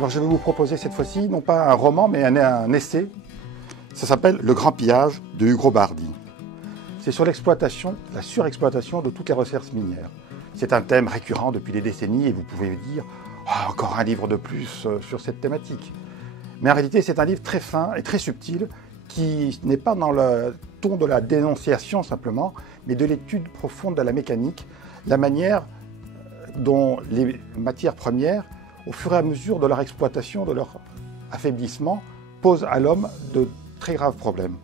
Alors je vais vous proposer cette fois-ci, non pas un roman, mais un essai. Ça s'appelle « Le grand pillage » de Ugo Bardi. C'est sur l'exploitation, la surexploitation de toutes les ressources minières. C'est un thème récurrent depuis des décennies et vous pouvez dire « encore un livre de plus sur cette thématique ». Mais en réalité, c'est un livre très fin et très subtil qui n'est pas dans le ton de la dénonciation simplement, mais de l'étude profonde de la mécanique, la manière dont les matières premières, au fur et à mesure de leur exploitation, de leur affaiblissement, posent à l'homme de très graves problèmes.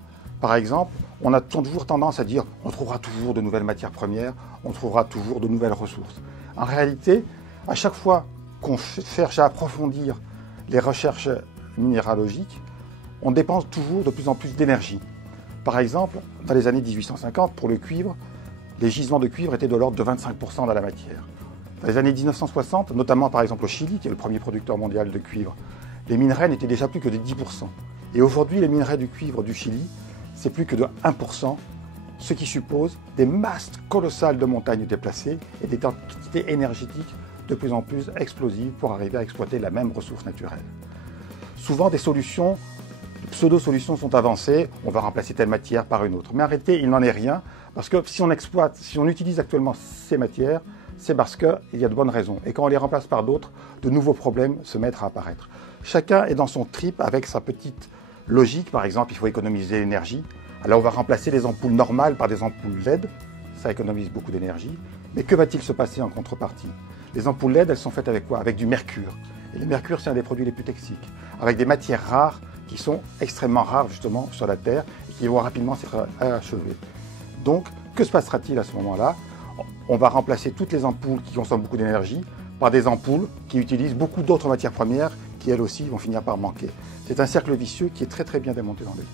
Par exemple, on a toujours tendance à dire on trouvera toujours de nouvelles matières premières, on trouvera toujours de nouvelles ressources. En réalité, à chaque fois qu'on cherche à approfondir les recherches minéralogiques, on dépense toujours de plus en plus d'énergie. Par exemple, dans les années 1850, pour le cuivre, les gisements de cuivre étaient de l'ordre de 25% de la matière. Dans les années 1960, notamment par exemple au Chili, qui est le premier producteur mondial de cuivre, les minerais n'étaient déjà plus que de 10%. Et aujourd'hui, les minerais du cuivre du Chili, c'est plus que de 1%, ce qui suppose des masses colossales de montagnes déplacées et des quantités énergétiques de plus en plus explosives pour arriver à exploiter la même ressource naturelle. Souvent, des solutions, pseudo-solutions sont avancées, on va remplacer telle matière par une autre. Mais en réalité, il n'en est rien, parce que si on utilise actuellement ces matières, c'est parce qu'il y a de bonnes raisons. Et quand on les remplace par d'autres, de nouveaux problèmes se mettent à apparaître. Chacun est dans son trip avec sa petite logique. Par exemple, il faut économiser l'énergie. Alors on va remplacer les ampoules normales par des ampoules LED. Ça économise beaucoup d'énergie. Mais que va-t-il se passer en contrepartie? Les ampoules LED, elles sont faites avec quoi? Avec du mercure. Et le mercure, c'est un des produits les plus toxiques. Avec des matières rares qui sont extrêmement rares justement sur la Terre et qui vont rapidement s'être achevées. Donc, que se passera-t-il à ce moment-là? On va remplacer toutes les ampoules qui consomment beaucoup d'énergie par des ampoules qui utilisent beaucoup d'autres matières premières qui, elles aussi, vont finir par manquer. C'est un cercle vicieux qui est très très bien démonté dans le livre.